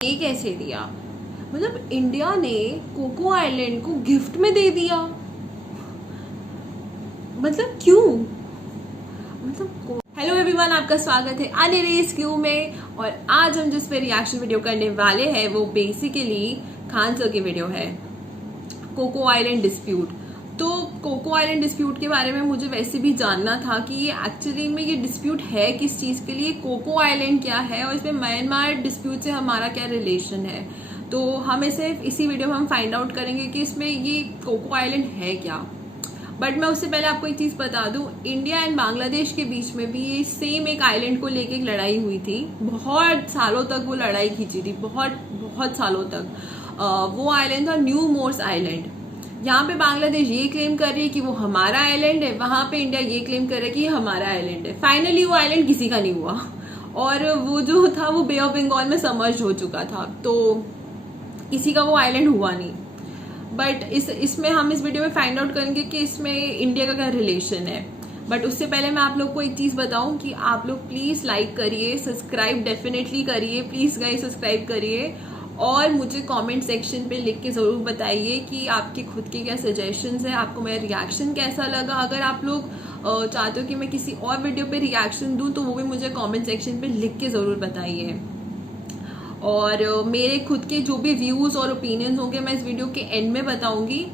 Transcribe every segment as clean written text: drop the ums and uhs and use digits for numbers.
ये कैसे दिया? मतलब इंडिया ने कोको आइलैंड को गिफ्ट में दे दिया। मतलब क्यों? मतलब हेलो एवरीवन, आपका स्वागत है अनिरेस क्यू में। और आज हम जिस पे रिएक्शन वीडियो करने वाले हैं वो बेसिकली खान सर की वीडियो है, कोको आइलैंड डिस्प्यूट। तो कोको आइलैंड डिस्प्यूट के बारे में मुझे वैसे भी जानना था कि ये एक्चुअली में ये डिस्प्यूट है किस चीज़ के लिए, कोको आइलैंड क्या है और इसमें म्यांमार डिस्प्यूट से हमारा क्या रिलेशन है। तो हम इसे इसी वीडियो में हम फाइंड आउट करेंगे कि इसमें ये कोको आइलैंड है क्या। बट मैं उससे पहले आपको एक चीज़ बता दूं, इंडिया एंड बांग्लादेश के बीच में भी ये सेम एक आइलैंड को लेके एक लड़ाई हुई थी। बहुत सालों तक वो लड़ाई खींची थी, बहुत बहुत सालों तक। वो आइलैंड था न्यू मोर्स आइलैंड। यहाँ पे बांग्लादेश ये क्लेम कर रही है कि वो हमारा आइलैंड है, वहां पे इंडिया ये क्लेम कर रहा है कि ये हमारा आइलैंड है। फाइनली वो आइलैंड किसी का नहीं हुआ और वो जो था वो बे ऑफ बंगाल में समर्ज हो चुका था, तो किसी का वो आइलैंड हुआ नहीं। बट इसमें हम इस वीडियो में फाइंड आउट करेंगे कि इसमें इंडिया का क्या रिलेशन है। बट उससे पहले मैं आप लोग को एक चीज़ बताऊं कि आप लोग प्लीज़ लाइक करिए, सब्सक्राइब डेफिनेटली करिए, प्लीज़ गाइस सब्सक्राइब करिए। और मुझे कमेंट सेक्शन पे लिख के ज़रूर बताइए कि आपके खुद के क्या सजेशंस हैं, आपको मेरा रिएक्शन कैसा लगा। अगर आप लोग चाहते हो कि मैं किसी और वीडियो पे रिएक्शन दूं तो वो भी मुझे कमेंट सेक्शन पे लिख के ज़रूर बताइए। और मेरे खुद के जो भी व्यूज़ और ओपिनियंस होंगे मैं इस वीडियो के एंड में बताऊंगी।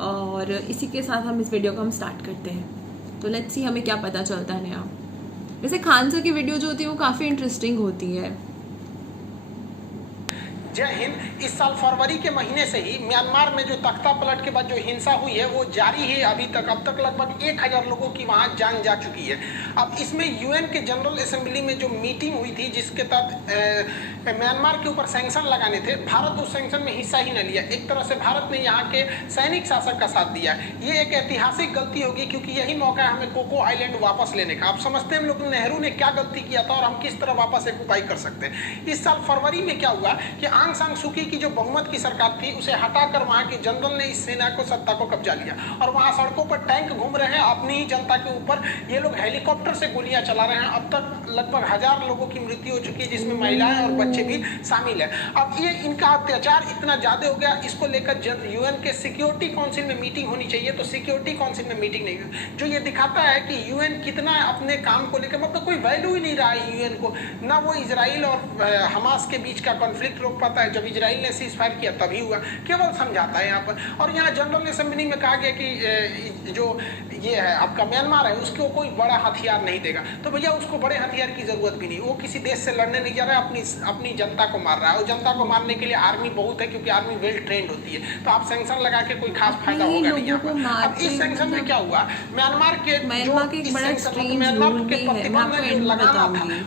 और इसी के साथ हम इस वीडियो को हम स्टार्ट करते हैं। तो लेट्स सी हमें क्या पता चलता है नया। वैसे खान सर की वीडियो जो होती है वो काफ़ी इंटरेस्टिंग होती है। जय हिंद। इस साल फरवरी के महीने से ही म्यांमार में जो तख्ता पलट के बाद जो हिंसा हुई है वो जारी है अभी तक। अब तक लगभग 1000 लोगों की वहां जान जा चुकी है। अब इसमें यूएन के जनरल असेंबली में जो मीटिंग हुई थी जिसके तहत म्यांमार के ऊपर सैंक्शन लगाने थे, भारत उस सैंक्शन में हिस्सा ही न लिया। एक तरह से भारत ने यहाँ के सैनिक शासक का साथ दिया। ये एक ऐतिहासिक गलती होगी क्योंकि यही मौका है हमें कोको आइलैंड वापस लेने का। आप समझते हैं हम लोग नेहरू ने क्या गलती किया था और हम किस तरह वापस एक्युपाई कर सकते हैं। इस साल फरवरी में क्या हुआ कि आंग सान सूकी की जो बहुमत की सरकार थी उसे हटाकर वहां के जनरल ने इस सेना को सत्ता को कब्जा लिया और वहां सड़कों पर टैंक घूम रहे हैं अपनी ही जनता के ऊपर। ये लोग हेलीकॉप्टर से गोलियां चला रहे हैं। अब तक लगभग 1000 लोगों की मृत्यु हो चुकी है जिसमें महिलाएं और बच्चे भी शामिल है। अब ये इनका अत्याचार इतना ज्यादा हो गया, इसको लेकर यूएन के सिक्योरिटी काउंसिल में मीटिंग होनी चाहिए, तो सिक्योरिटी काउंसिल में मीटिंग नहीं हुई। जो ये दिखाता है कि यूएन कितना अपने काम को लेकर मतलब कोई वैल्यू ही नहीं रहा है यूएन को। ना वो इजराइल और हमास के बीच का कॉन्फ्लिक्ट रोक पाता है, जब इजराइल ने सीज फायर किया तभी हुआ, केवल समझाता है यहाँ पर। और यहाँ जनरल असेंबली में कहा गया कि जो ये है आपका म्यांमार है उसको कोई बड़ा हथियार नहीं देगा। तो भैया उसको बड़े हथियार की जरूरत भी नहीं, वो किसी देश से लड़ने नहीं जा रहा है, अपनी जनता को मार रहा है। और जनता को मारने के लिए आर्मी बहुत है क्योंकि आर्मी वेल ट्रेंड होती है। तो आप सैंक्शन लगा के कोई खास फायदा होगा नहीं यहाँ पर। अब इस सैंक्शन में क्या हुआ, म्यांमार के प्रतिबंध लगाना था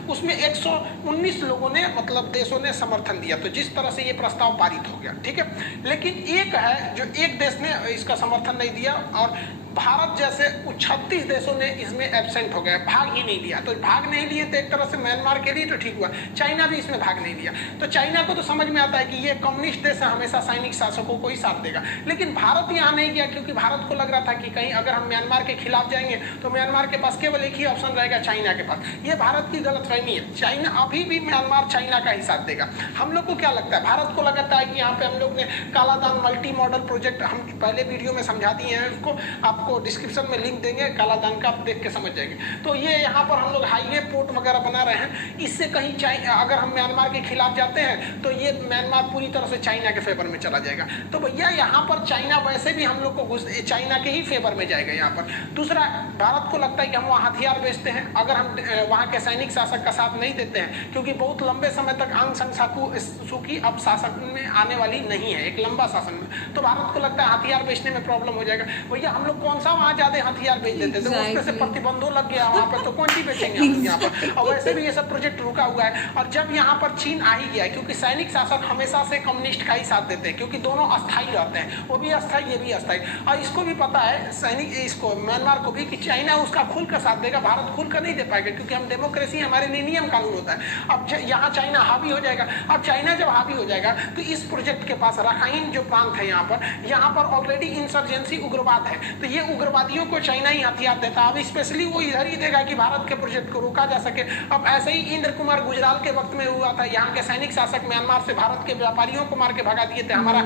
उसमें 119 लोगों ने मतलब देशों ने समर्थन दिया। तो जिस तरह से ये प्रस्ताव पारित हो गया, ठीक है। लेकिन एक है जो एक देश ने इसका समर्थन नहीं दिया और भारत जैसे 36 देशों ने इसमें एब्सेंट हो गए, भाग ही नहीं लिया। तो भाग नहीं लिए तो एक तरह से म्यांमार के लिए तो ठीक हुआ, चाइना भी इसमें भाग नहीं लिया। तो चाइना को तो समझ में आता है कि ये कम्युनिस्ट देश है, हमेशा सैनिक शासकों को ही साथ देगा। लेकिन भारत यहाँ नहीं गया क्योंकि भारत को लग रहा था कि कहीं अगर हम म्यांमार के खिलाफ जाएंगे तो म्यांमार के पास केवल एक ही ऑप्शन रहेगा, चाइना के पास। ये भारत की गलतफहमी है। चाइना अभी भी म्यांमार चाइना का ही साथ देगा। हम लोग को क्या लगता है, भारत को लगता है कि यहाँ पे हम लोग ने कालादान मल्टी मॉडल प्रोजेक्ट हम पहले वीडियो में समझा दिए हैं, उसको आपको डिस्क्रिप्शन में लिंक देंगे, कालादान का आप देख के समझ जाएंगे। तो ये यहाँ पर हम लोग हाईवे पोर्ट वगैरह बना रहे हैं, इससे कहीं अगर हम म्यांमार के खिलाफ जाते हैं तो ये म्यांमार पूरी तरह से चाइना के फेवर में चला जाएगा। तो भैया यहाँ पर चाइना वैसे भी हम लोग को चाइना के ही फेवर में जाएगा यहाँ पर। दूसरा, भारत को लगता है कि हम वहाँ हथियार बेचते हैं अगर हम वहाँ के सैनिक शासक का साथ नहीं देते हैं, क्योंकि बहुत लंबे समय तक आंग सान सूकी अब शासन में आने वाली नहीं है, एक लंबा शासन में। तो भारत को लगता है हथियार बेचने में प्रॉब्लम हो जाएगा। भैया हम लोग कौन सा वहाँ ज्यादा हथियार बेच देते थे, उसमें से प्रतिबंधों लग गया वहाँ पर, तो कौन सी बेचेंगे हम यहाँ पर। और वैसे भी ये सब प्रोजेक्ट रुका हुआ है। और जब यहाँ पर चीन आ ही गया है, क्योंकि सैनिक शासक हमेशा से कम्युनिस्ट का ही साथ देते हैं, क्योंकि दोनों अस्थायी रहते हैं, वो भी अस्थायी ये भी अस्थायी। और इसको भी पता है सैनिक, इसको म्यांमार को भी, कि चाइना उसका खुल कर साथ देगा, भारत खुल कर नहीं दे पाएगा, क्योंकि हम डेमोक्रेसी, हमारे लिए नियम कानून होता है। अब यहाँ चाइना हावी हो जाएगा। अब चाइना जब हावी हो जाएगा तो इस प्रोजेक्ट के पास रखाइन जो प्रांत है यहाँ पर ऑलरेडी इंसर्जेंसी उग्रवाद है, तो ये ये उग्रवादियों को चाइना ही हथियार देता है। अब स्पेशली वो इधर ही देगा कि भारत के प्रोजेक्ट को रोका जा सके। अब ऐसे ही इंद्र कुमार गुजराल के वक्त में हुआ था, यहाँ के सैनिक शासक म्यांमार से भारत के व्यापारियों को मार के भगा दिए थे। हमारा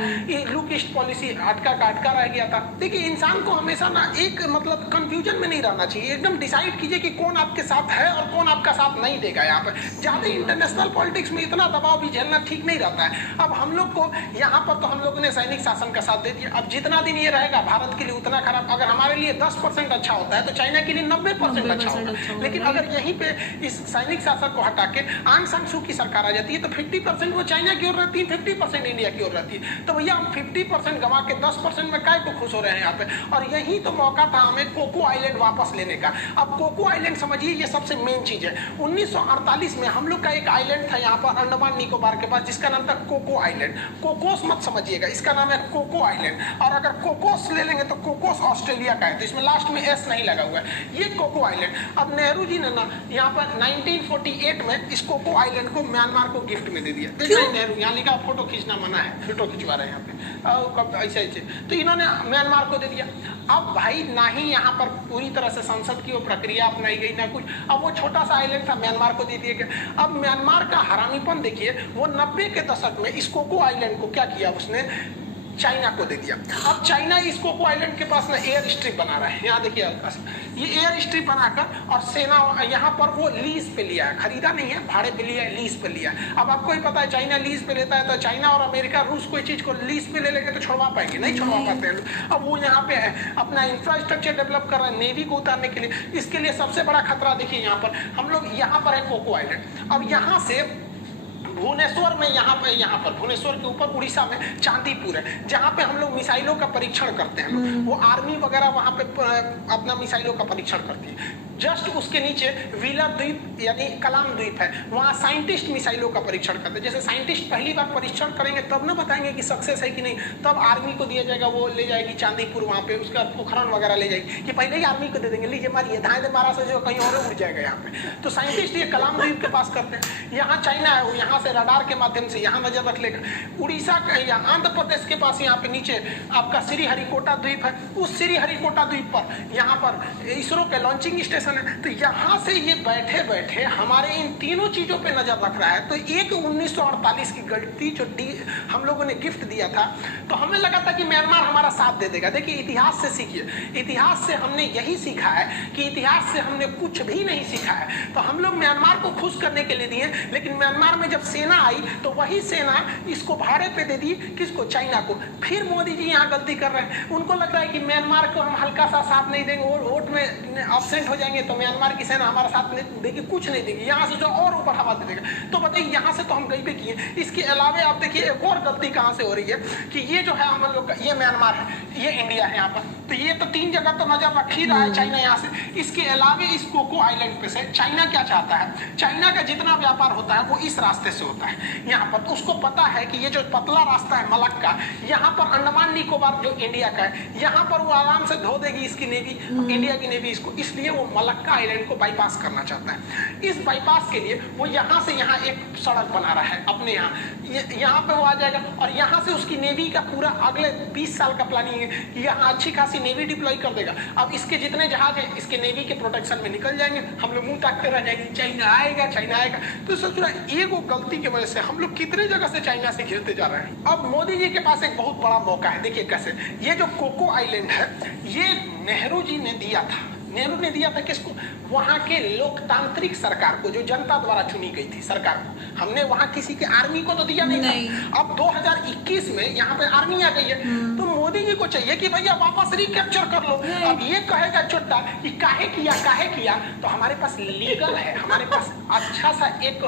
लुक ईस्ट पॉलिसी अटका का अटका रह गया था। देखिए, इंसान को हमेशा ना एक मतलब कंफ्यूजन में नहीं रहना चाहिए, एकदम डिसाइड कीजिए कि कौन आपके साथ है और कौन आपका साथ नहीं देगा। यहाँ पर ज्यादा इंटरनेशनल पॉलिटिक्स में इतना दबाव भी झेलना ठीक नहीं रहता है। अब हम लोग को यहाँ पर तो हम लोगों ने सैनिक शासन का साथ दे दिया। अब जितना दिन ये रहेगा भारत के लिए उतना खराब। अगर हमारे लिए 10% अच्छा होता है तो चाइना के लिए 90% अच्छा होगा। लेकिन अगर यहीं पे इस सैनिक शासन को हटा के आंग सान सू की सरकार आ जाती है तो 50% वो चाइना की ओर रहती है, 50% इंडिया की ओर रहती है। तो भैया हम 50% गंवा के 10% में काय को खुश हो रहे हैं यहाँ पे। और यही तो मौका था हमें कोको आइलैंड वापस लेने का। अब कोको आइलैंड समझिए, ये सबसे मेन चीज है। 1948 में हम लोग का एक आइलैंड था यहाँ पर अंडमान निकोबार के पास, जिसका नाम था कोको आइलैंड। कोकोस मत समझिएगा, इसका नाम है कोको आइलैंड। और अगर कोकोस ले लेंगे तो कोकोस ऑस्ट्रेलिया का है, तो इसमें लास्ट में एस नहीं लगा हुआ है। ये कोको आइलैंड अब नेहरू जी ने ना यहाँ पर 1948 में इस कोको आइलैंड को म्यांमार को गिफ्ट में दे दिया। देखिए नेहरू यहाँ लिखा फोटो खींचना मना है, फोटो खिंचवा रहे हैं यहाँ पे ऐसे ऐसे, तो इन्होंने म्यांमार को दे दिया। अब भाई ना ही यहाँ पर पूरी तरह से संसद की वो प्रक्रिया अपनाई गई ना कुछ। अब वो छोटा सा आइलैंड था, म्यांमार को दे दिया गया। अब म्यांमार का हरामीपन देखिए, वो 90 के दशक में इस कोको आइलैंड को क्या किया उसने, चाइना को दे दिया। अब चाइना इस कोको आइलैंड के पास ना एयर स्ट्रिप बना रहा है। यहाँ देखिए ये एयर स्ट्रिप बनाकर और सेना यहाँ पर वो लीज पे लिया है, खरीदा नहीं है, भाड़े पे लिया है, लीज पे लिया है। अब आपको ही पता है चाइना लीज पे लेता है, तो चाइना और अमेरिका रूस कोई चीज को लीज पे ले लेंगे तो छुड़वा पाएंगे, नहीं छुड़वा पाते हैं। अब वो यहाँ पे अपना इंफ्रास्ट्रक्चर डेवलप कर रहे हैं नेवी को उतारने के लिए। इसके लिए सबसे बड़ा खतरा देखिए यहाँ पर हम लोग, यहाँ पर है कोको आइलैंड। अब यहाँ से भुवनेश्वर में यहाँ पर भुवनेश्वर के ऊपर उड़ीसा में चांदीपुर है, जहाँ पे हम लोग मिसाइलों का परीक्षण करते हैं। वो आर्मी वगैरह वहाँ पे अपना मिसाइलों का परीक्षण करती है। जस्ट उसके नीचे व्हीलर द्वीप यानी कलाम द्वीप है, वहाँ साइंटिस्ट मिसाइलों का परीक्षण करते हैं। जैसे साइंटिस्ट पहली बार परीक्षण करेंगे तब ना बताएंगे कि सक्सेस है कि नहीं, तब आर्मी को दिया जाएगा, वो ले जाएगी चांदीपुर वहाँ पे, उसका पोखरण वगैरह ले जाएगी, कि पहले ही आर्मी को दे देंगे, लीजिए मारिए, धाए मारा से जो कहीं और उड़ जाएगा यहाँ पे। तो साइंटिस्ट ये कलाम द्वीप के पास करते हैं। यहाँ चाइना है, वो यहाँ से रडार के माध्यम से यहाँ नजर रख लेगा। उड़ीसा का या आंध्र प्रदेश के पास यहाँ पे नीचे आपका श्रीहरिकोटा द्वीप है, उस श्रीहरिकोटा द्वीप पर यहाँ पर इसरो के लॉन्चिंग स्टेशन है। तो यहाँ से ये बैठे बैठे हमारे इन तीनों चीजों पे नजर रख रहा है। तो एक 1948 की गलती जो हम लोगों ने गिफ्ट दिया था, तो हमें लगा था कि म्यांमार हमारा साथ दे देगा। देखिए इतिहास से सीखिए, इतिहास से हमने यही सीखा है कि इतिहास से हमने कुछ भी नहीं सीखा है। तो हम लोग म्यांमार को खुश करने के लिए दिए, लेकिन म्यांमार में जब सेना आई तो वही सेना इसको भाड़े पे दे दी, किसको, चाइना को। फिर मोदी जी यहाँ गलती कर रहे हैं, उनको लग रहा है कि म्यांमार को हम हल्का सा साथ नहीं देंगे, वोट में एब्सेंट हो जाएंगे तो म्यांमार की सेना हमारा साथ नहीं देगी, कुछ नहीं देगी, यहाँ से जो और ऊपर हवा दे देगा। तो बताइए यहाँ से तो हम गई पे किए। इसके अलावा आप देखिए एक और गलती कहाँ से हो रही है कि ये जो है हम लोग, ये म्यांमार है, ये इंडिया है यहाँ पर, तो ये तो 3 जगह तो नजर रख ही रहा है चाइना यहाँ से। इसके अलावा इस कोको आइलैंड पे से चाइना क्या चाहता है, चाइना का जितना व्यापार होता है वो इस रास्ते से होता है यहाँ पर। तो उसको पता है कि ये जो पतला रास्ता है मलक का, यहाँ पर अंडमान निकोबार जो इंडिया का है, यहाँ पर वो आराम से धो देगी इसकी नेवी, इंडिया की नेवी इसको, इसलिए वो मलक्का आइलैंड को बाईपास करना चाहता है। इस बाईपास के लिए वो यहाँ से यहाँ एक सड़क बना रहा है अपने यहाँ पे वो आ जाएगा, और यहाँ से उसकी नेवी का पूरा अगले 20 साल का प्लानिंग है कि यहाँ अच्छी खासी नेवी डिप्लॉय कर देगा। अब इसके जितने जहाज है इसके नेवी के प्रोटेक्शन में निकल जाएंगे, हम लोग मुंह ताकते रह जाएंगे चाइना आएगा चाइना आएगा। तो सोच रहा है एक गलती की वजह से हम लोग कितने जगह से चाइना से घिरते जा रहे हैं। अब मोदी जी के पास एक बहुत बड़ा मौका है, देखिए कैसे। ये जो कोको आइलैंड है ये नेहरू जी ने दिया था, नेहरू ने दिया था किसको, वहां के लोकतांत्रिक सरकार को, जो जनता द्वारा चुनी गई थी सरकार को। हमने वहां किसी के आर्मी को तो दिया नहीं था। अब 2021 में यहाँ पे आर्मी आ गई है, तो मोदी जी को चाहिए कि भैया वापस रिकैप्चर कर लो। अब ये कहेगा चुट्टा कि काहे किया, तो हमारे पास लीगल है, हमारे पास अच्छा सा एक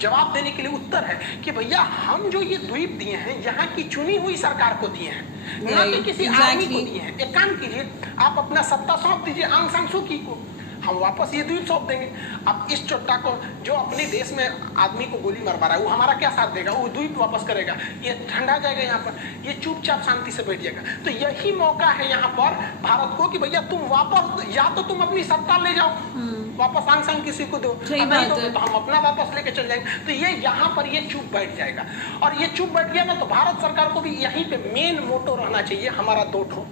जवाब देने के लिए उत्तर है कि भैया हम जो ये द्वीप दिए हैं यहाँ की चुनी हुई सरकार को दिए हैं, ना कि किसी आर्मी को दिए हैं। एक काम कीजिए, आप अपना सत्ता सौंप दीजिए आंग सान सू की को, हम वापस ये द्वीप सौंप देंगे। अब इस चोट्टा को जो अपने देश में आदमी को गोली मरवा रहा है वो हमारा क्या साथ देगा, वो द्वीप वापस करेगा, ये ठंडा जाएगा यहाँ पर, ये चुपचाप शांति से बैठ जाएगा। तो यही मौका है यहाँ पर भारत को कि भैया तुम वापस, या तो तुम अपनी सत्ता ले जाओ वापस सांग सांग किसी को दो, सही नहीं बात दोगे है। तो हम अपना वापस लेके चल जाएंगे। तो ये यहाँ पर ये चुप बैठ जाएगा, और ये चुप बैठ गया ना तो भारत सरकार को भी यहीं पे मेन मोटो रहना चाहिए हमारा दो ठो।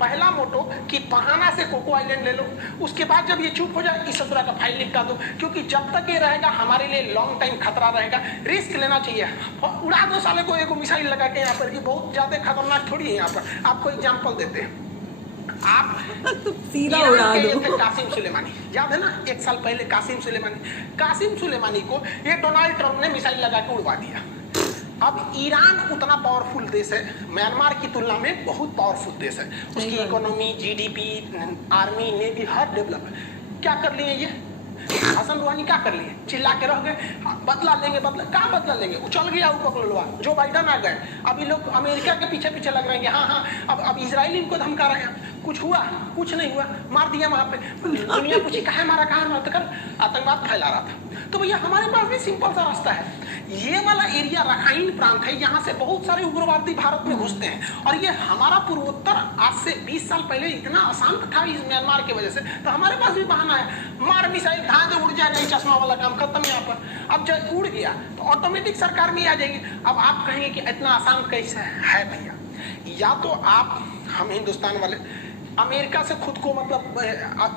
पहला मोटो कि बहाना से कोको आइलैंड ले लो, उसके बाद जब ये चुप हो जाए इस ससुरा का फाइल निपटा दो, क्योंकि जब तक ये रहेगा हमारे लिए लॉन्ग टाइम खतरा रहेगा। रिस्क लेना चाहिए, उड़ा दो साले को एक मिसाइल लगा के यहाँ पर, ये बहुत ज्यादा खतरनाक थोड़ी है। यहाँ पर आपको एग्जाम्पल देते हैं, आप सीधा ईरान उड़ा के ये दो। थे कासिम सुलेमानी, याद है ना, 1 साल पहले कासिम सुलेमानी को ये डोनाल्ड ट्रंप ने मिसाइल लगा के उड़वा दिया। अब ईरान उतना पावरफुल देश है, म्यांमार की तुलना में बहुत पावरफुल देश है, उसकी इकोनॉमी, जीडीपी, आर्मी, नेवी हर डेवलप है। क्या कर लिए ये हसन रूहानी, क्या कर लिए, चिल्ला के रह गए, बदला लेंगे, बदला कहाँ बदला लेंगे, उछल गया ऊपर लोहा, जो बाइडन आ गए, अभी लोग अमेरिका के पीछे पीछे लग रहे हैं। हाँ, अब इजराइल इनको धमका रहे हैं, कुछ हुआ, कुछ नहीं हुआ, मार दिया वहां पे, दुनिया पूछी कहाँ मारा, कहाँ मारा, तो कर आतंकवाद फैला रहा था। तो भैया हमारे पास भी सिंपल सा रास्ता है, ये वाला एरिया रखाइन प्रांत है, यहाँ से बहुत सारे उग्रवादी भारत में घुसते हैं, और ये हमारा पूर्वोत्तर आज से 20 साल पहले इतना अशांत था इस म्यांमार की वजह से, तो हमारे पास भी बहाना है, मार मिसाइल धांधे उड़ जाए, नहीं चश्मा वाला काम खत्म यहाँ पर। अब जब उड़ गया तो ऑटोमेटिक सरकार में आ जाएगी। अब आप कहेंगे कि इतना आसान कैसे है भैया, या तो आप हम हिंदुस्तान वाले अमेरिका से खुद को मतलब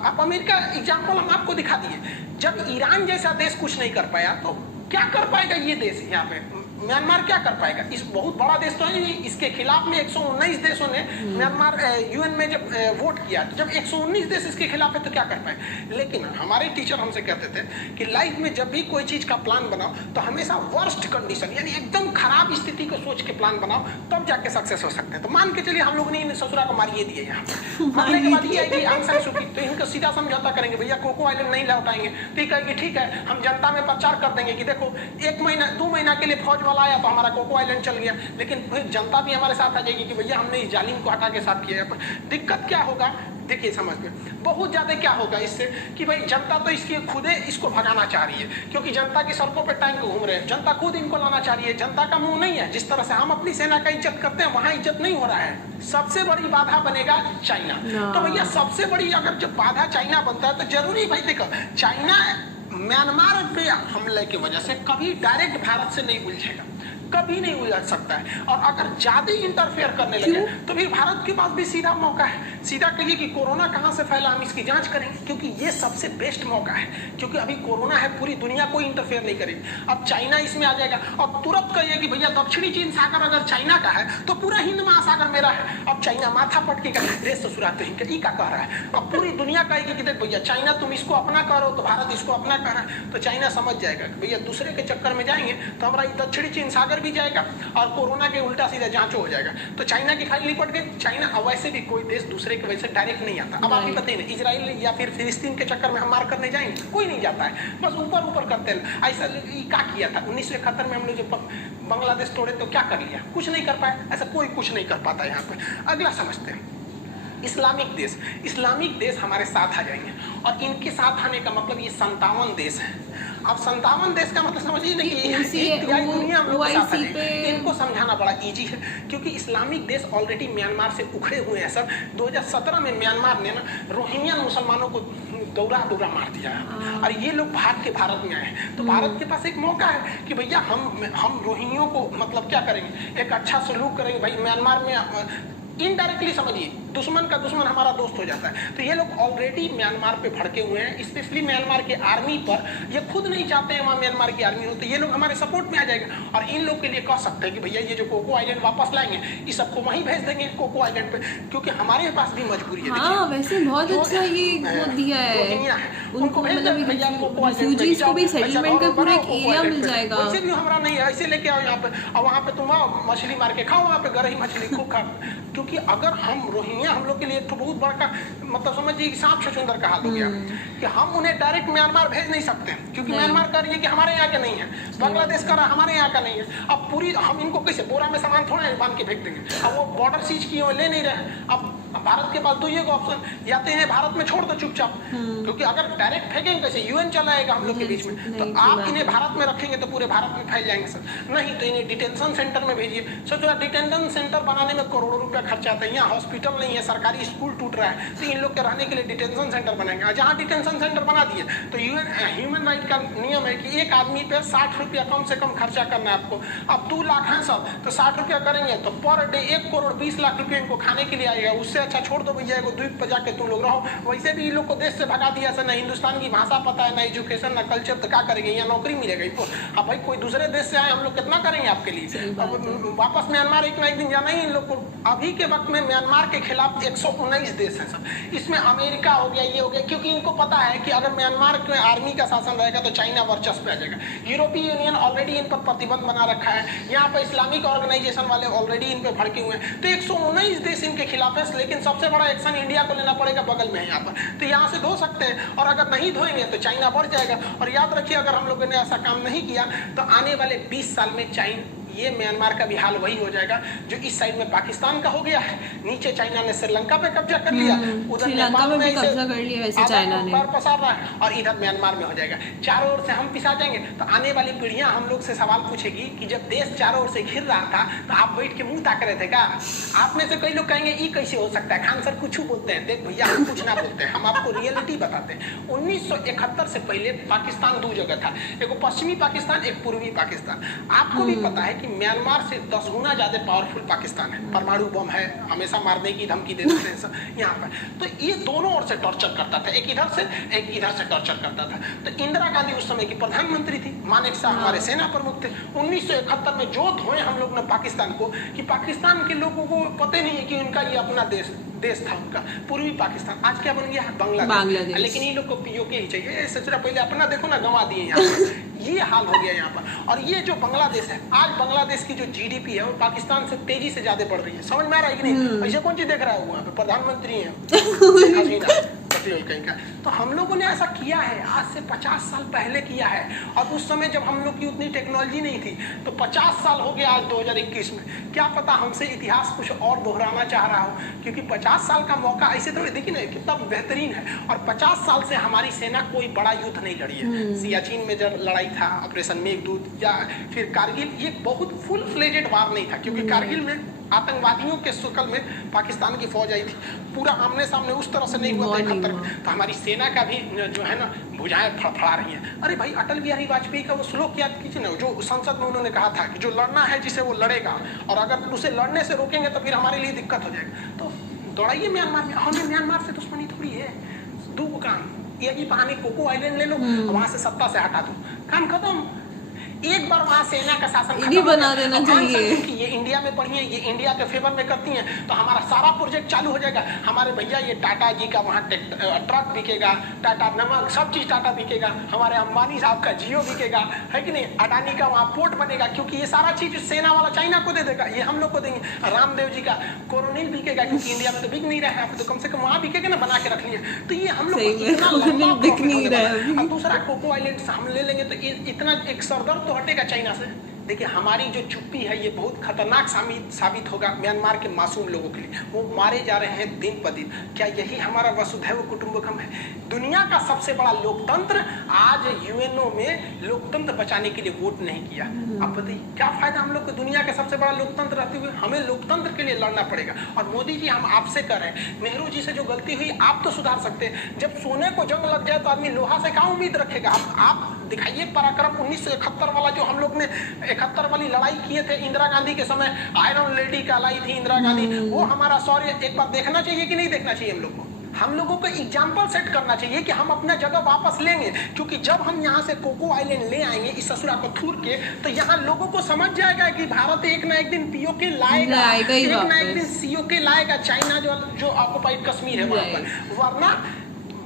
आप अमेरिका एग्जाम्पल हम आपको दिखा दिए, जब ईरान जैसा देश कुछ नहीं कर पाया तो क्या कर पाएगा ये देश, यहाँ पे म्यांमार क्या कर पाएगा। इस बहुत बड़ा देश तो है, इसके खिलाफ में 119 देशों ने म्यांमार यूएन में जब वोट किया, जब 119 देश इसके खिलाफ है तो क्या कर पाए। लेकिन हमारे टीचर हमसे कहते थे कि लाइफ में जब भी कोई चीज का प्लान बनाओ तो हमेशा वर्स्ट कंडीशन यानी एकदम खराब स्थिति को सोच के प्लान बनाओ, तब जाके सक्सेस हो सकते हैं। तो मान के चलिए हम लोग ने ससुरा को मारिए दिए, यहाँ मारने के बाद ये आएगी आंग सान सूकी, तो इनको सीधा समझौता करेंगे, भैया कोको आइलैंड नहीं लौटाएंगे, तो ये कहेगी ठीक है, हम जनता में प्रचार कर देंगे कि देखो 1 महीना 2 महीना के लिए फौज आया तो हमारा कोको आइलैंड चल गया, लेकिन फिर जनता भी हमारे साथ आ जाएगी कि भैया हमने इस जालिम को हटा के साथ किया। पर दिक्कत क्या होगा, देखिए समझ में बहुत ज्यादा क्या होगा इससे कि भाई जनता तो इसकी खुद इसको भगाना चाह रही है, क्योंकि जनता की सड़कों पे टांग के घूम रहे हैं, जनता खुद इनको लाना चाह रही है। जनता का मुंह नहीं है, जिस तरह से हम अपनी सेना का इज्जत करते हैं वहां इज्जत नहीं हो रहा है। सबसे बड़ी बाधा बनेगा चाइना। तो भैया सबसे बड़ी अगर जब बाधा चाइना बनता है तो जरूरी भाई देखो, चाइना म्यांमार पे हमले की वजह से कभी डायरेक्ट भारत से नहीं उलझेगा, कभी नहीं उलझ सकता है। और अगर ज्यादा इंटरफेयर करने लगे तो फिर भारत के पास भी सीधा मौका है, सीधा कहिए कि कोरोना कहां से फैला हम इसकी जांच करेंगे, क्योंकि ये सबसे बेस्ट मौका है, क्योंकि अभी कोरोना है, पूरी दुनिया कोई इंटरफेयर नहीं करेगी। अब चाइना इसमें आ जाएगा और तुरंत कहिए कि भैया दक्षिणी चीन सागर अगर चाइना का है तो पूरा हिंद महासागर मेरा है। अब चाइना माथा पटकेगा, रे ससुराल तो हिंदी का कह रहा है, अब पूरी दुनिया कहेगी कि देख भैया चाइना तुम इसको अपना कह रहे हो तो भारत इसको अपना कह रहा है। तो चाइना समझ जाएगा कि भैया दूसरे के चक्कर में जाएंगे तो हमारा दक्षिणी चीन सागर भी जाएगा और कोरोना के उल्टा सीधा जांच हो जाएगा। तो चाइना की फाइल निपट गई। चाइना अब वैसे भी कोई देश दूसरे के वजह से डायरेक्ट नहीं आता। अब आप ही बताइए ना, इजराइल या फिर फिलिस्तीन के चक्कर में हम मार करने जाएंगे, कोई नहीं जाता है, बस ऊपर ऊपर करते हैं। ऐसा क्या किया था 1971 में हम लोग जब बांग्लादेश तोड़े तो क्या कर लिया, कुछ नहीं कर पाए। ऐसा कोई कुछ नहीं कर पाता यहाँ पे। अगला समझते हैं इस्लामिक देश। इस्लामिक देश हमारे साथ आ जाएंगे और इनके साथ आने का मतलब ये 57 देश है। अब 57 देश का मतलब समझिए नहीं, दुनिया हम लोग के साथ आ जाएंगे। इनको समझाना बड़ा इजी है, क्योंकि इस्लामिक देश ऑलरेडी म्यांमार से उखड़े हुए हैं सर। 2017 में म्यांमार ने ना रोहिंग्या मुसलमानों को दौरा मार दिया है और ये लोग भाग के भारत में आए हैं। तो भारत के पास एक मौका है कि भैया हम रोहिंग्यों को मतलब क्या करेंगे, एक अच्छा सलूक करेंगे। भाई म्यांमार में इनडायरेक्टली समझिए दुश्मन का दुश्मन हमारा दोस्त हो जाता है। तो ये लोग ऑलरेडी म्यांमार पे भड़के हुए हैं, स्पेशली म्यांमार के आर्मी पर। ये खुद नहीं चाहते हैं वहाँ म्यांमार की आर्मी हो, तो ये लोग हमारे सपोर्ट में आ जाएगा और इन लोग के लिए कह सकते हैं कि भैया ये जो कोको आइलैंड वापस लाएंगे इस सबको वहीं भेज देंगे कोको आइलैंड पे, क्योंकि हमारे पास भी मजबूरी है। हाँ, वैसे बहुत अच्छा ये वो दिया है उनको, मतलब रिफ्यूजीज को भी सेटलमेंट का पूरा एक एरिया मिल जाएगा। वैसे भी हमारा नहीं है, ऐसे लेके आओ यहाँ पे और वहाँ पे तुम आओ मछली मार के खाओ, वहाँ पे गरही मछली खूब खा। क्योंकि अगर हम रोहिंग्या हम लोग के लिए तो बहुत बड़ा मतलब समझिए कि सांप छुछुंदर का हाल हो गया कि हम उन्हें डायरेक्ट म्यांमार भेज नहीं सकते, क्योंकि म्यांमार कह रही है कि हमारे यहाँ के नहीं है, बांग्लादेश का हमारे यहाँ का नहीं है। अब पूरी हम इनको कैसे बोरा में सामान थोड़ा बांध के फेंक देंगे, अब वो बॉर्डर सीज किए ले नहीं रहे। अब अब भारत के पास दो ये ऑप्शन, या तो इन्हें भारत में छोड़ दो चुपचाप, क्योंकि अगर डायरेक्ट फेंकेंगे कैसे, यूएन चलाएगा हम लोग के बीच में, तो आप इन्हें भारत में रखेंगे तो पूरे भारत में फैल जाएंगे सर। नहीं तो इन्हें डिटेंशन सेंटर में भेजिए। सोचो डिटेंशन सेंटर बनाने में करोड़ों रुपया खर्चा आता है, यहाँ हॉस्पिटल नहीं है, सरकारी स्कूल टूट रहा है, तो इन लोग के रहने के लिए डिटेंशन सेंटर बनाएंगे। और जहाँ डिटेंशन सेंटर बना दिए तो यूएन ह्यूमन राइट का नियम है कि एक आदमी पे 60 रुपया कम से कम खर्चा करना है आपको। अब 2 लाख है सब, तो 60 रुपया करेंगे तो पर डे 1 करोड़ 20 लाख रुपये इनको खाने के लिए आएगा। उससे अच्छा छोड़ दो भैया, एगो द्वीप पर जाके तुम लोग रहो। वैसे भी इन लोग को देश से भगा दिया सर, ना हिंदुस्तान की भाषा पता है, ना एजुकेशन, ना कल्चर, तो क्या करेंगे, यहाँ नौकरी मिलेगा इनको। अब भाई कोई दूसरे देश से आए, हम लोग कितना करेंगे आपके लिए। वापस म्यांमार एक ना एक दिन जाना ही इन लोग को। अभी के वक्त में म्यांमार के खिलाफ 119 देश हैं सब, इसमें अमेरिका हो गया, ये हो गया, क्योंकि इनको पता है कि अगर म्यांमार के आर्मी का शासन रहेगा तो चाइना वर्चस्व पे आ जाएगा। यूरोपीय यूनियन ऑलरेडी इन पर प्रतिबंध बना रखा है, यहाँ पर इस्लामिक ऑर्गेनाइजेशन वाले ऑलरेडी इन पे भड़के हुए हैं। तो 119 देश इनके खिलाफ है, लेकिन सबसे बड़ा एक्शन इंडिया को लेना पड़ेगा, बगल में है यहाँ पर, तो यहाँ से धो सकते हैं। और अगर नहीं धोएंगे तो चाइना बढ़ जाएगा। और याद रखिए, अगर हम लोगों ने ऐसा काम नहीं किया तो आने वाले 20 साल में चाइना, ये म्यांमार का भी हाल वही हो जाएगा जो इस साइड में पाकिस्तान का हो गया है। नीचे चाइना ने श्रीलंका पे कब्जा कर लिया, उधर श्रीलंका में भी कब्जा कर लिया वैसे चाइना ने, पसार रहा है, और इधर म्यांमार में हो जाएगा। चारों ओर से हम पिसा जाएंगे। तो आने वाली पीढ़ियां हम लोग से सवाल पूछेगी कि जब देश चारों ओर से घिर रहा था तो आप बैठ के मुंह ताक रहे थे क्या? आप में से कई लोग कहेंगे ये कैसे हो सकता है, खान सर कुछ बोलते हैं। देख भैया, हम कुछ ना बोलते हैं, हम आपको रियलिटी बताते हैं। 1971 से पहले पाकिस्तान 2 जगह था, एक पश्चिमी पाकिस्तान, एक पूर्वी पाकिस्तान। आपको भी पता है कि म्यांमार से 10 गुना ज्यादा पावरफुल पाकिस्तान है, परमाणु बम है, हमेशा मारने की धमकी दे देते हैं यहाँ पर। तो ये दोनों ओर से टॉर्चर करता था, एक इधर से एक इधर से टॉर्चर करता था। तो इंदिरा गांधी उस समय की प्रधानमंत्री थी, मानेक शाह हमारे सेना प्रमुख थे। 1971 में जो धोए हम लोग ने पाकिस्तान को, कि पाकिस्तान के लोगों को पता नहीं है कि उनका ये अपना देश था उनका, पूर्वी पाकिस्तान। आज क्या बन गया है? बांग्लादेश। लेकिन ये लोग को पीओके ही चाहिए। सोचा पहले अपना देखो ना, गंवा दिए यहाँ पर। ये हाल हो गया यहाँ पर। और ये जो बांग्लादेश है, आज बांग्लादेश की जो जीडीपी है वो पाकिस्तान से तेजी से ज्यादा बढ़ रही है। समझ में आ रहा है कि नहीं? ऐसे कौन चीज देख रहा है? वहाँ पे प्रधानमंत्री है का। तो हम लोगों ने ऐसा किया है, आज से 50 साल पहले किया है। और उस समय जब हम लोग की उतनी टेक्नोलॉजी नहीं थी, तो 50 साल हो गया आज 2021 में। क्या पता हमसे इतिहास कुछ और दोहराना चाह रहा हो, क्योंकि 50 साल का मौका ऐसे थोड़ी, देखिए ना कितना बेहतरीन है। और 50 साल से हमारी सेना कोई बड़ा युद्ध नहीं लड़ी है। सियाचिन में जब लड़ाई था, ऑपरेशन मेघदूत, या फिर कारगिल, ये बहुत फुल फ्लेजेड वार नहीं था, क्योंकि कारगिल में आतंकवादियों के शक्ल में पाकिस्तान की फौज आई थी, पूरा आमने सामने उस तरह से नहीं हुआ था 71 में। तो हमारी सेना का भी जो है ना भुजाएं फड़फड़ा रही हैं। अरे भाई, अटल बिहारी वाजपेयी का वो श्लोक याद कीजिए ना, जो संसद में उन्होंने कहा था कि जो लड़ना है जिसे वो लड़ेगा, और अगर उसे लड़ने से रोकेंगे तो फिर हमारे लिए दिक्कत हो जाएगा। तो दौड़ाइए म्यांमार में, हमें म्यांमार से दुश्मनी थोड़ी है। 2 काम, यही बहाने कोको आइलैंड ले लो, वहां से सत्ता से हटा दो, काम खत्म। एक बार वहाँ सेना का शासन इन्हीं बना देना चाहिए कि ये इंडिया में पढ़ी है, ये इंडिया के फेवर में करती हैं, तो हमारा सारा प्रोजेक्ट चालू हो जाएगा। हमारे भैया ये टाटा जी का वहाँ ट्रक बिकेगा, टाटा नमक, सब चीज टाटा बिकेगा, हमारे अंबानी साहब का जियो बिकेगा, है कि नहीं? अडानी का वहाँ पोर्ट बनेगा, क्योंकि ये सारा चीज सेना वाला चाइना को दे देगा, ये हम लोग को देंगे। रामदेव जी का कोरोनिल बिकेगा, क्योंकि इंडिया में तो बिक नहीं रहा है, तो कम से कम वहाँ बिकेगा ना, बना के रख लिया। तो ये हम लोग बिक नहीं रहा है। दूसरा कोको आइलैंड हम ले लेंगे तो इतना एक सरदर्द हटेगा चाइना से। देखिए, हमारी जो चुप्पी है ये बहुत खतरनाक साबित होगा म्यांमार के मासूम लोगों के लिए। वो मारे जा रहे हैं दिन ब दिन। क्या यही हमारा वसुधैव कुटुंबकम है? दुनिया का सबसे बड़ा लोकतंत्र आज यूएनओ में लोकतंत्र बचाने के लिए वोट नहीं किया। आप बताइए क्या फायदा हम लोग को? दुनिया का सबसे बड़ा लोकतंत्र रहते हुए हमें लोकतंत्र के लिए लड़ना पड़ेगा। और मोदी जी, हम आपसे कर रहे हैं, नेहरू जी से जो गलती हुई आप तो सुधार सकते हैं। जब सोने को जंग लग जाए तो आदमी लोहा से क्या उम्मीद रखेगा? आप दिखाइए पराक्रम। 1971 वाला जो हम लोग ने 71 वाली लड़ाई किए थे इंदिरा गांधी के समय, आयरन लेडी कहलाई थी इंदिरा गांधी, वो हमारा शौर्य एक बार देखना चाहिए कि नहीं देखना चाहिए? हम लोग को, हम लोगों को एग्जाम्पल सेट करना चाहिए कि हम अपना जगह वापस लेंगे। क्योंकि जब हम यहाँ से कोको आइलैंड ले आएंगे इस ससुरा को थूर के, तो यहाँ लोगों को समझ जाएगा कि भारत एक ना एक दिन पीओके लाएगा, एक ना एक दिन सीओके लाएगा। चाइना जो ऑक्युपाइड कश्मीर है वहां पर, वरना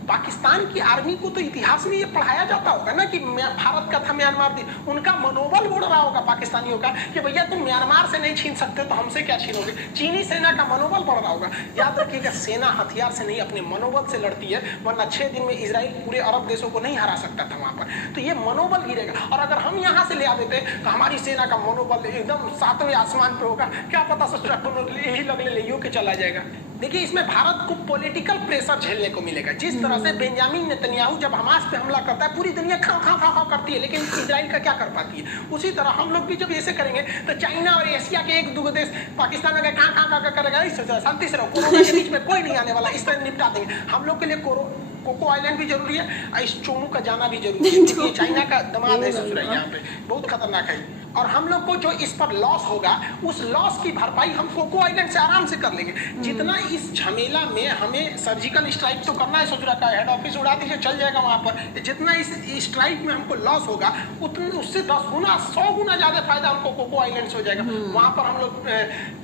पाकिस्तान की आर्मी को तो इतिहास में ये पढ़ाया जाता होगा ना कि भारत का था म्यांमार, उनका मनोबल उड़ रहा होगा पाकिस्तानियों का कि भैया तुम म्यांमार से नहीं छीन सकते तो हमसे क्या छीनोगे। चीनी सेना का मनोबल बढ़ रहा होगा। याद रखिएगा, सेना हथियार से नहीं अपने मनोबल से लड़ती है, वरना 6 दिन में इजराइल पूरे अरब देशों को नहीं हरा सकता था वहां पर। तो ये मनोबल गिरेगा। और अगर हम यहाँ से ले आ देते तो हमारी सेना का मनोबल एकदम 7वें आसमान पे होगा, क्या पता ससुरा यही लगले ले के चला जाएगा। देखिए, इसमें भारत को पॉलिटिकल प्रेशर झेलने को मिलेगा। जिस तरह से बेंजामिन नेतन्याहू जब हमास पे हमला करता है, पूरी दुनिया खाओ खाओ खाओ खाओ करती है, लेकिन इजराइल का क्या कर पाती है। उसी तरह हम लोग भी जब ऐसे करेंगे तो चाइना और एशिया के एक दो देश पाकिस्तान में कहाँ कहाँ कहाँ करेगा, शांति से रहो, कोरोना के बीच में कोई नहीं आने वाला, इस तरह निपटा देंगे। हम लोग के लिए कोको आइलैंड भी जरूरी है, इस चोमू का जाना भी जरूरी है, क्योंकि चाइना का दमाद है ससुरा यहाँ पे, बहुत खतरनाक है। और हम लोग को जो इस पर लॉस होगा, उस लॉस की भरपाई हम कोको आइलैंड से आराम से कर लेंगे। जितना इस झमेला में हमें सर्जिकल स्ट्राइक तो करना है, ससुरा का हेड ऑफिस उड़ा दीजिए, चल जाएगा वहां पर। जितना इस स्ट्राइक में हमको लॉस होगा, उतने उससे 10 गुना 100 गुना ज्यादा फायदा हमको कोको आइलैंड से हो जाएगा। वहां पर हम लोग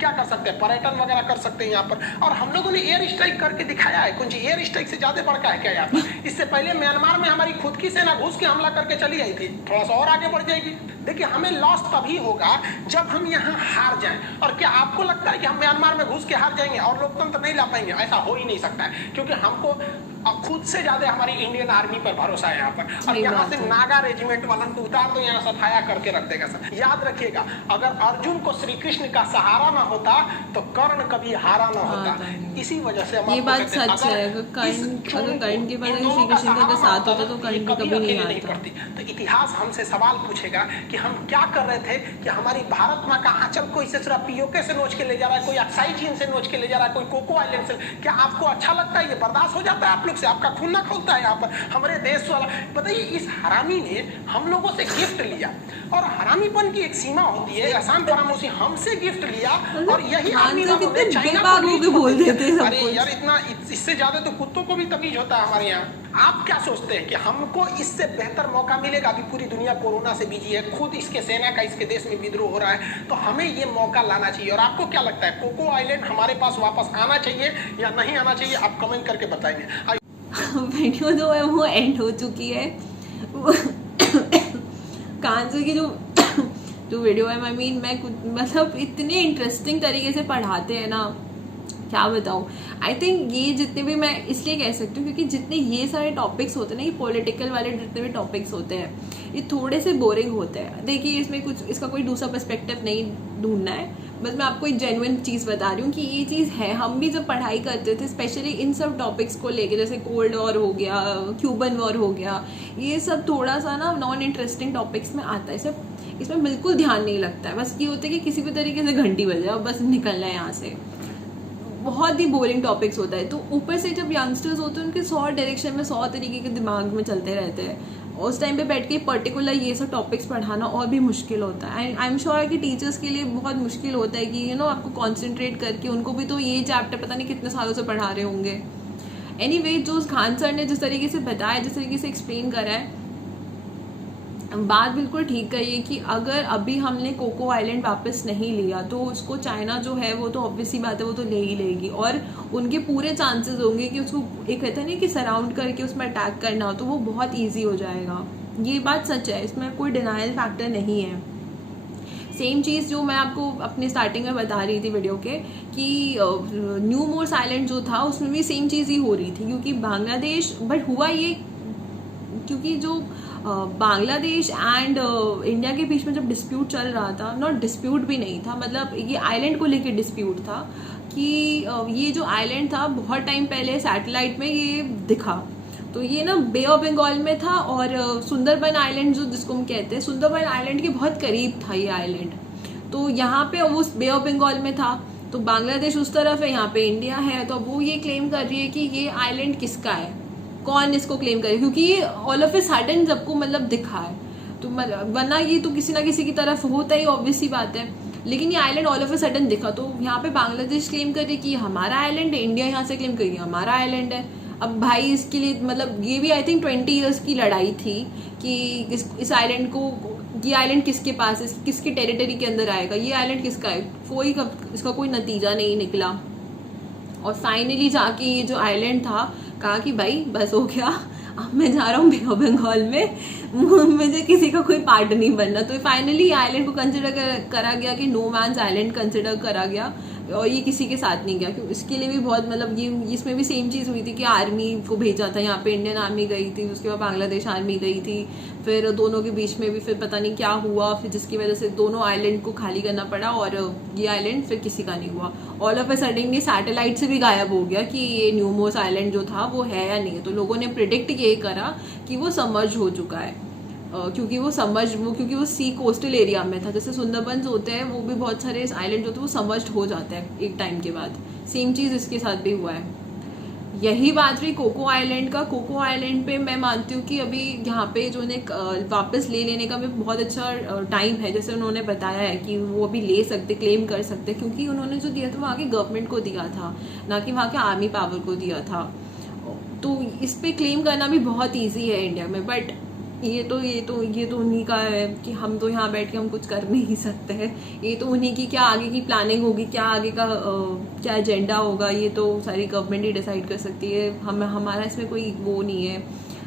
क्या कर सकते हैं, पर्यटन वगैरह कर सकते हैं यहाँ पर। और हम लोगों ने एयर स्ट्राइक करके दिखाया है, कुछ एयर स्ट्राइक से ज्यादा बड़का है क्या यहाँ पर। इससे पहले म्यांमार में हमारी खुद की सेना घुस के हमला करके चली आई थी, थोड़ा सा और आगे बढ़ जाएगी। देखिए, हमें लॉस तभी होगा जब हम यहाँ हार जाएं। और क्या आपको लगता है कि हम म्यांमार में घुस के हार जाएंगे और लोकतंत्र नहीं ला पाएंगे? ऐसा हो ही नहीं सकता है, क्योंकि हमको खुद से ज्यादा हमारी इंडियन आर्मी पर भरोसा है यहाँ पर। और यहाँ से नागा रेजिमेंट वाला को उतार दो, यहाँ सफाया करके रख देगा सर। याद रखिएगा, अगर अर्जुन को श्री कृष्ण का सहारा ना होता तो कर्ण कभी हारा ना होता। इसी वजह से ये बात सच है, अगर कर्ण के बाद श्री कृष्ण का साथ होता तो कर्ण भी कभी नहीं पड़ती। तो इतिहास हमसे सवाल पूछेगा कि हम क्या कर रहे थे कि हमारी भारत माँ का आंचल को इसे सिर्फ पीओके से नोच के ले जा रहा है, कोई अक्साई चीन से नोच के ले जा रहा है, कोई कोको आइलैंड से। क्या आपको अच्छा लगता है? ये बर्दाश्त हो जाता है आप लोग से? आपका खून ना खौलता है यहाँ पर हमारे देश वाला? बताइए, इस हरामी ने हम लोगों से गिफ्ट लिया, और हरामीपन की एक सीमा होती है, आसान फरामोशी। हमसे गिफ्ट लिया और यही आर्मी वालों ने चाइना को बोल देते हैं। अरे यार, इतना इससे ज्यादा तो कुत्तों को भी तमीज होता है हमारे यहाँ। आप क्या सोचते हैं कि हमको इससे बेहतर मौका मिलेगा? अभी पूरी दुनिया कोरोना से बिजी है, खुद इसके सेना का इसके देश में विद्रोह हो रहा है, तो हमें ये मौका लाना चाहिए। और आपको क्या लगता है, कोको आइलैंड हमारे पास वापस आना चाहिए या नहीं आना चाहिए? आप कमेंट करके बताएंगे। वीडियो जो है वो एंड हो चुकी है। कांजो की जो वीडियो है, आई मीन, मैं कुछ मतलब इतने इंटरेस्टिंग तरीके से पढ़ाते हैं ना, क्या बताऊँ। आई थिंक ये जितने भी, मैं इसलिए कह सकती हूँ क्योंकि जितने ये सारे टॉपिक्स होते हैं ना, ये पॉलिटिकल वाले जितने भी टॉपिक्स होते हैं, ये थोड़े से बोरिंग होते हैं। देखिए, इसमें कुछ इसका कोई दूसरा पर्सपेक्टिव नहीं ढूंढना है, बस मैं आपको एक जेन्युइन चीज़ बता रही हूँ कि ये चीज़ है। हम भी जब पढ़ाई करते थे, स्पेशली इन सब टॉपिक्स को लेके, जैसे कोल्ड वॉर हो गया, क्यूबन वॉर हो गया, ये सब थोड़ा सा ना नॉन इंटरेस्टिंग टॉपिक्स में आता है। सिर्फ इसमें बिल्कुल ध्यान नहीं लगता है, बस ये होता है कि किसी भी तरीके से घंटी बज जाए, बस निकलना है यहाँ से। बहुत ही बोरिंग टॉपिक्स होता है। तो ऊपर से जब यंगस्टर्स होते हैं, उनके 100 डायरेक्शन में 100 तरीके के दिमाग में चलते रहते हैं, उस टाइम पे बैठ के पर्टिकुलर ये सब टॉपिक्स पढ़ाना और भी मुश्किल होता है। एंड आई एम श्योर कि टीचर्स के लिए बहुत मुश्किल होता है कि आपको कॉन्सेंट्रेट करके, उनको भी तो ये चैप्टर पता नहीं कितने सालों से पढ़ा रहे होंगे। एनीवे, जो खान सर ने जिस तरीके से बताया, जिस तरीके से एक्सप्लेन करा है, बात बिल्कुल ठीक कही है कि अगर अभी हमने कोको आइलैंड वापस नहीं लिया तो उसको चाइना जो है वो तो ऑब्वियसली बात है, वो तो ले ही लेगी, और उनके पूरे चांसेस होंगे कि उसको एक कहते हैं ना कि सराउंड करके उसमें अटैक करना हो, तो वो बहुत ईजी हो जाएगा। ये बात सच है, इसमें कोई डिनाइल फैक्टर नहीं है। सेम चीज़ जो मैं आपको अपने स्टार्टिंग में बता रही थी वीडियो के कि न्यू मोर्स आइलैंड जो था, उसमें भी सेम चीज़ ही हो रही थी, क्योंकि बांग्लादेश, बट हुआ ये क्योंकि जो बांग्लादेश एंड इंडिया के बीच में जब डिस्प्यूट चल रहा था, नॉट डिस्प्यूट भी नहीं था, मतलब ये आइलैंड को लेके डिस्प्यूट था कि ये जो आइलैंड था बहुत टाइम पहले सैटेलाइट में ये दिखा, तो ये ना बे ऑफ बंगाल में था, और सुंदरबन आइलैंड जो जिसको हम कहते हैं, सुंदरबन आइलैंड के बहुत करीब था ये आइलैंड। तो यहाँ पे वो बे ऑफ बंगाल में था, तो बांग्लादेश उस तरफ है, यहाँ पे इंडिया है, तो वो ये क्लेम कर रही है कि ये आइलैंड किसका है, कौन इसको क्लेम करे, क्योंकि ये ऑल ऑफ ए सडन सबको मतलब दिखा है। तो वरना ये तो किसी ना किसी की तरफ होता ही, ऑब्वियस सी बात है, लेकिन ये island all of a sudden दिखा। तो यहाँ पे बांग्लादेश क्लेम करे कि हमारा आइलैंड है, इंडिया यहाँ से क्लेम करेगी हमारा आइलैंड है। अब भाई इसके लिए मतलब ये भी आई थिंक 20 ईयर्स की लड़ाई थी कि इस आइलैंड को, ये आइलैंड किसके पास है, किसकी टेरिटरी के अंदर आएगा, ये आइलैंड किसका है, इसका कोई नतीजा नहीं निकला। और फाइनली जाके ये जो आइलैंड था कहा कि भाई बस हो गया, अब मैं जा रहा हूँ बे ऑफ बंगाल में, मुझे किसी का कोई पार्ट नहीं बनना। तो फाइनली आइलैंड को कंसिडर करा गया कि नो मैन्स आइलैंड कंसिडर करा गया, और ये किसी के साथ नहीं गया। क्योंकि इसके लिए भी बहुत मतलब ये इसमें भी सेम चीज़ हुई थी कि आर्मी को भेजा था, यहाँ पे इंडियन आर्मी गई थी, उसके बाद बांग्लादेश आर्मी गई थी, फिर दोनों के बीच में भी फिर पता नहीं क्या हुआ, फिर जिसकी वजह से दोनों आइलैंड को खाली करना पड़ा, और ये आइलैंड फिर किसी का नहीं हुआ। ऑल ऑफ अ सडन ये सैटेलाइट से भी गायब हो गया कि ये न्यूमोस आइलैंड जो था वो है या नहीं है। तो लोगों ने प्रिडिक्ट ये करा कि वो सबमर्ज हो चुका है, क्योंकि वो सी कोस्टल एरिया में था। जैसे सुंदरबंस होते हैं, वो भी बहुत सारे आइलैंड होते हैं, वो सबमर्ज्ड हो जाते हैं एक टाइम के बाद। सेम चीज़ इसके साथ भी हुआ है। यही बात रही कोको आइलैंड का। कोको आइलैंड पे मैं मानती हूँ कि अभी यहाँ पे जो उन्हें वापस ले लेने का भी बहुत अच्छा टाइम है। जैसे उन्होंने बताया है कि वो अभी ले सकते, क्लेम कर सकते, क्योंकि उन्होंने जो दिया था वहाँ की गवर्नमेंट को दिया था, ना कि वहाँ के आर्मी पावर को दिया था। तो इस पे क्लेम करना भी बहुत ईजी है इंडिया में। बट ये तो उन्हीं का है कि हम तो यहाँ बैठ के हम कुछ कर नहीं सकते हैं। ये तो उन्हीं की क्या आगे की प्लानिंग होगी, क्या आगे का क्या एजेंडा होगा, ये तो सारी गवर्नमेंट ही डिसाइड कर सकती है। हमारा इसमें कोई वो नहीं है।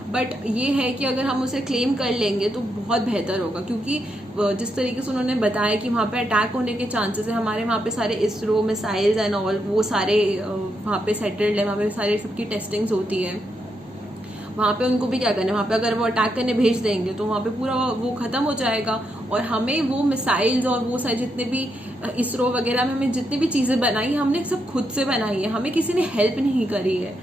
बट ये है कि अगर हम उसे क्लेम कर लेंगे तो बहुत बेहतर होगा, क्योंकि जिस तरीके से उन्होंने बताया कि वहाँ पे अटैक होने के चांसेस है। हमारे वहाँ पे सारे इसरो मिसाइल्स एंड ऑल वो सारे वहाँ पे सेटल्ड है, वहाँ पे सारे सबकी टेस्टिंग्स होती है। वहाँ पे उनको भी क्या करना है, वहाँ पे अगर वो अटैक करने भेज देंगे तो वहाँ पे पूरा वो ख़त्म हो जाएगा। और हमें वो मिसाइल्स और वो सारे जितने भी इसरो वगैरह में हमें जितनी भी चीज़ें बनाई हैं, हमने सब खुद से बनाई है, हमें किसी ने हेल्प नहीं करी है।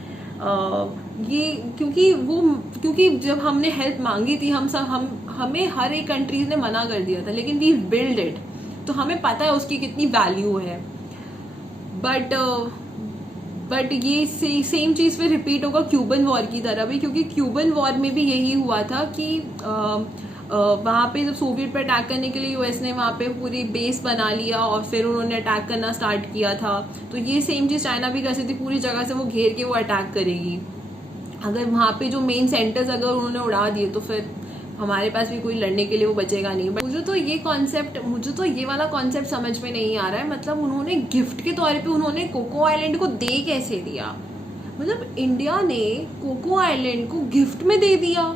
ये क्योंकि जब हमने हेल्प मांगी थी हमें हर एक कंट्रीज ने मना कर दिया था, लेकिन वी बिल्ड इट, तो हमें पता है उसकी कितनी वैल्यू है। बट ये सेम चीज़ फिर रिपीट होगा क्यूबन वॉर की तरह भी, क्योंकि क्यूबन वॉर में भी यही हुआ था कि वहाँ पे जब सोवियत पे अटैक करने के लिए यूएस ने वहाँ पे पूरी बेस बना लिया और फिर उन्होंने अटैक करना स्टार्ट किया था। तो ये सेम चीज़ चाइना भी कर सकती थी, पूरी जगह से वो घेर के वो अटैक करेगी। अगर वहाँ पे जो मेन सेंटर्स अगर उन्होंने उड़ा दिए तो फिर हमारे पास भी कोई लड़ने के लिए वो बचेगा नहीं। बट मुझे तो ये वाला कॉन्सेप्ट समझ में नहीं आ रहा है। मतलब उन्होंने गिफ्ट के तौर पे उन्होंने कोको आइलैंड को दे कैसे दिया? मतलब इंडिया ने कोको आइलैंड को गिफ्ट में दे दिया,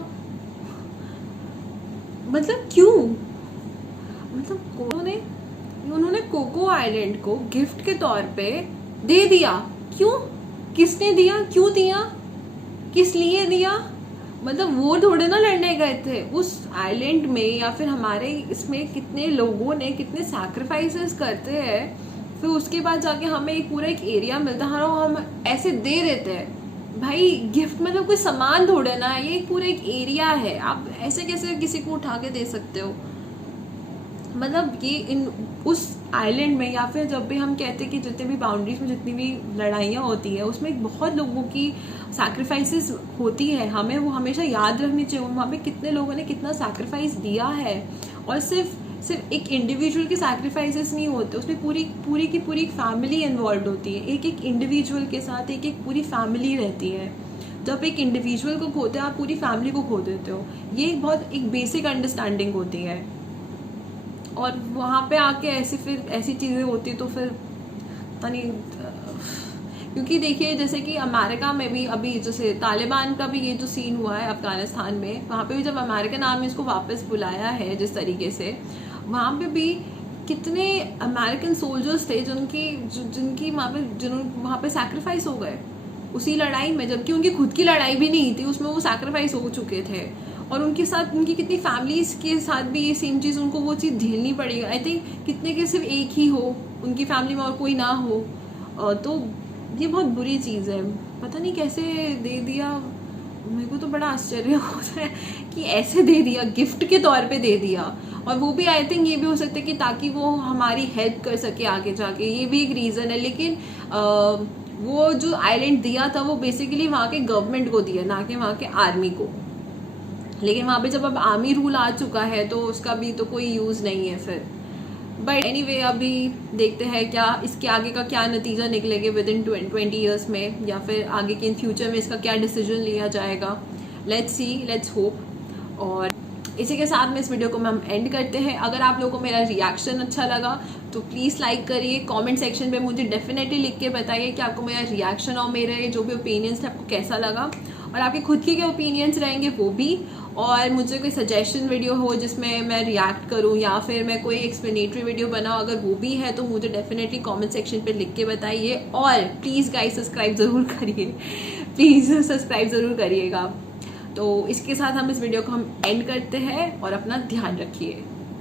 मतलब क्यों? मतलब उन्होंने कोको आइलैंड को गिफ्ट के तौर पे दे दिया, क्यों? किसने दिया? क्यों दिया? किस लिए दिया? मतलब वो थोड़े ना लड़ने गए थे उस आइलैंड में, या फिर हमारे इसमें कितने लोगों ने कितने सैक्रिफाइसेस करते हैं, फिर उसके बाद जाके हमें एक एरिया मिलता है और हम ऐसे दे देते हैं। भाई गिफ्ट मतलब कोई सामान थोड़े ना है, ये पूरा एक एरिया है, आप ऐसे कैसे किसी को उठा के दे सकते हो? मतलब ये उस आइलैंड में, या फिर जब भी हम कहते हैं कि जितने भी बाउंड्रीज में जितनी भी लड़ाइयाँ होती है उसमें बहुत लोगों की सैक्रिफाइसेस होती है, हमें वो हमेशा याद रखनी चाहिए वहाँ पे कितने लोगों ने कितना सैक्रिफाइस दिया है। और सिर्फ एक इंडिविजुअल के सैक्रिफाइसेस नहीं होते, उसमें पूरी की पूरी फैमिली इन्वॉल्व होती है। एक इंडिविजुअल के साथ एक पूरी फैमिली रहती है। जब एक इंडिविजुअल को खोते हैं आप पूरी फैमिली को खो देते हो। ये एक बेसिक अंडरस्टैंडिंग होती है। और वहाँ पे आके ऐसी चीज़ें होती तो फिर पता नहीं। क्योंकि देखिए जैसे कि अमेरिका में भी अभी जैसे तालिबान का भी ये जो सीन हुआ है अफगानिस्तान में, वहाँ पे भी जब अमेरिकन आर्मी इसको वापस बुलाया है जिस तरीके से, वहाँ पे भी कितने अमेरिकन सोल्जर्स थे जिनकी वहाँ पे सैक्रिफाइस हो गए उसी लड़ाई में, जबकि उनकी खुद की लड़ाई भी नहीं थी, उसमें वो सैक्रिफाइस हो चुके थे। और उनके साथ उनकी कितनी फैमिलीज के साथ भी ये सेम चीज़ उनको वो चीज़ झेलनी पड़ेगी। आई थिंक कितने के सिर्फ एक ही हो उनकी फैमिली में और कोई ना हो, तो ये बहुत बुरी चीज़ है। पता नहीं कैसे दे दिया, मेरे को तो बड़ा आश्चर्य होता है कि ऐसे दे दिया, गिफ्ट के तौर पे दे दिया। और वो भी आई थिंक ये भी हो सकता है कि ताकि वो हमारी हेल्प कर सके आगे जाके, ये भी एक रीज़न है। लेकिन वो जो आइलैंड दिया था वो बेसिकली वहाँ के गवर्नमेंट को दिया, ना कि वहाँ के आर्मी को। लेकिन वहाँ पे जब अब आर्मी रूल आ चुका है तो उसका भी तो कोई यूज़ नहीं है फिर। बट एनीवे अभी देखते हैं क्या इसके आगे का क्या नतीजा निकलेगा विद इन 20 ईयर्स में, या फिर आगे के इन फ्यूचर में इसका क्या डिसीजन लिया जाएगा। Let's see, let's hope. और इसी के साथ में इस वीडियो को हम एंड करते हैं। अगर आप लोगों को मेरा रिएक्शन अच्छा लगा तो प्लीज़ लाइक करिए, कमेंट सेक्शन पे मुझे डेफिनेटली लिख के बताइए कि आपको मेरा रिएक्शन और मेरे जो भी ओपिनियंस थे आपको कैसा लगा, और आपके खुद के ओपिनियंस रहेंगे वो भी। और मुझे कोई सजेशन वीडियो हो जिसमें मैं रिएक्ट करूं या फिर मैं कोई एक्सप्लेनेटरी वीडियो बनाऊं, अगर वो भी है तो मुझे डेफिनेटली कमेंट सेक्शन पे लिख के बताइए। और प्लीज़ गाइस सब्सक्राइब ज़रूर करिए, प्लीज़ सब्सक्राइब ज़रूर करिएगा। तो इसके साथ हम इस वीडियो को हम एंड करते हैं और अपना ध्यान रखिए।